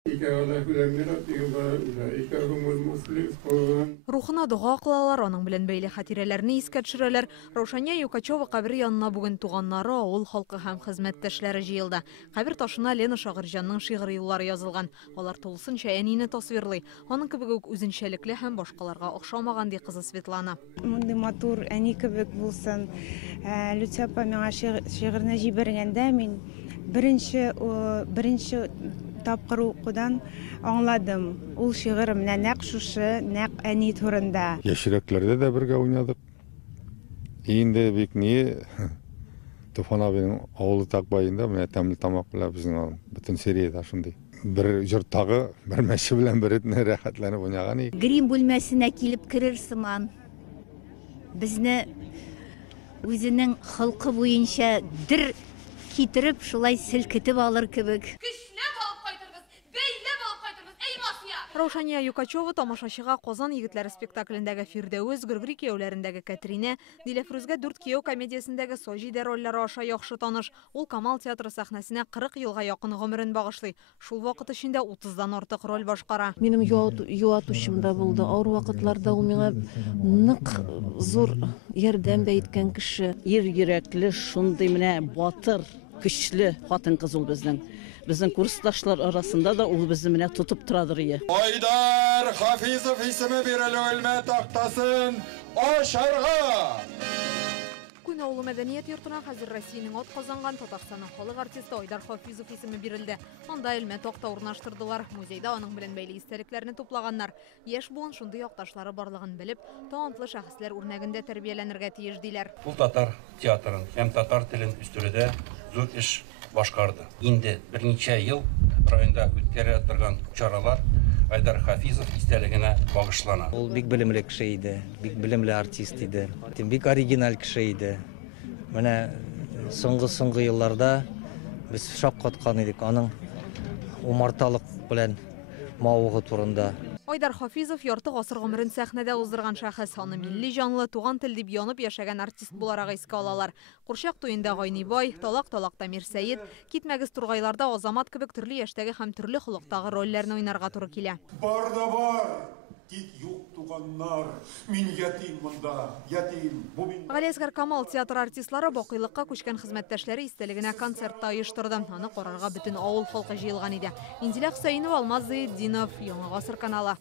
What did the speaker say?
Рухына дұға қылалар, оның білен бәйлі хатирелеріні искә төшерәләр. Раушания Юкачева кабере янына бүген туганнары, авыл халкы һәм хезмәттәшләре җыелды. Кабер ташына Лена Шагырҗанның шигъри юллары язылган. Алар тулысынча әнине тасвирлый. Аның кебек үк үзенчәлекле һәм башкаларга охшамаган ди кызы Светлана. Мондый матур әни кебек булсын. Лүтсә апа миңа шигырьне җибәргәндә мин беренче тапкыр укудан аңладым. Ул шигырь менә нәкъ шушы, нәкъ әни турында. Яшьрәкләрдә дә бергә уйнадык. Инде бик ни Туфан абыйның авылы такбайында менә тәмле тамак белән безнең бөтен сериядә шундый. Бер җыртагы, бер мәче белән беретне рәхәтләнеп уйнаган иде. Грим бүлмәсенә килеп керер сыман. Безне үзенең халкы буенча дер китереп шулай селкетеп алыр кебек. Раушания Юкачева тамашачыга Казан егетләре спектаклендәге Фирдәүс, Гөргри кияүләрендәге Катрина, Диләфрүзгә 4 кияү комедиясендәге Саҗидә рольләре аша яхшы таныш. Ул Камал театры сәхнәсенә 40 елга якын гомерен багышлый. Шул вакыт эчендә 30дан артык роль башкара. Минем юатучым да булды. Авыр вакытларда ул миңа нык зур ярдәм дә иткән кеше. Ир йөрәкле, шундый менә батыр, көчле хатын-кыз ул безнең. Безнең курсташлар арасында да ул безне менә тотып торадыр ие. Айдар Хафизов исеме бирелү тактасын ашарга. Күн авылы мәдәният йортына хәзер Россиянең атказанган Татарстанның халык артисты Айдар Хафизов исеме бирелде. Анда элмә такта урнаштырдылар. Музейда аның белән бәйле истәлекләрне туплаганнар. Яшь буын шундый якташлары барлыгын белеп, талантлы шәхесләр үрнәгендә тәрбияләнергә тиеш диләр. Ул татар театрын һәм татар телен үстерүдә зур эш башкарды. Инде берничә ел районда үткәрелә торган чаралар Айдар Хафизов истәлегенә багышлана. Ул бик белемле кеше иде, бик белемле артист иде. Бик оригиналь кеше иде. Менә соңгы елларда без шаккаткан идек аның умарталык белән мавыгы турында. Айдар Хафизов ярты гасыр гомерен сәхнәдә уздырган шәхес, аны милли җанлы туган тел дип янып яшәгән артист буларак искә алалар. Курчак туенда Гайнибай, Талак-талакта Мирсәет, Китмәгез тургайларда Азамат кебек төрле яшьтәге һәм төрле холыктагы рольләрне уйнарга туры килә. Бар да бар, тик юк туганнар, мин ятим монда, ятим. Галиәсгар Камал театр артистлары бакыйлыкка күчкән хезмәттәшләре истәлегенә концертта оештырды. Аны карарга бөтен авыл халкы җыелган иде. Инзилә Хөсәенова, Алмаз Зыйдинов, Яңа гасыр каналы.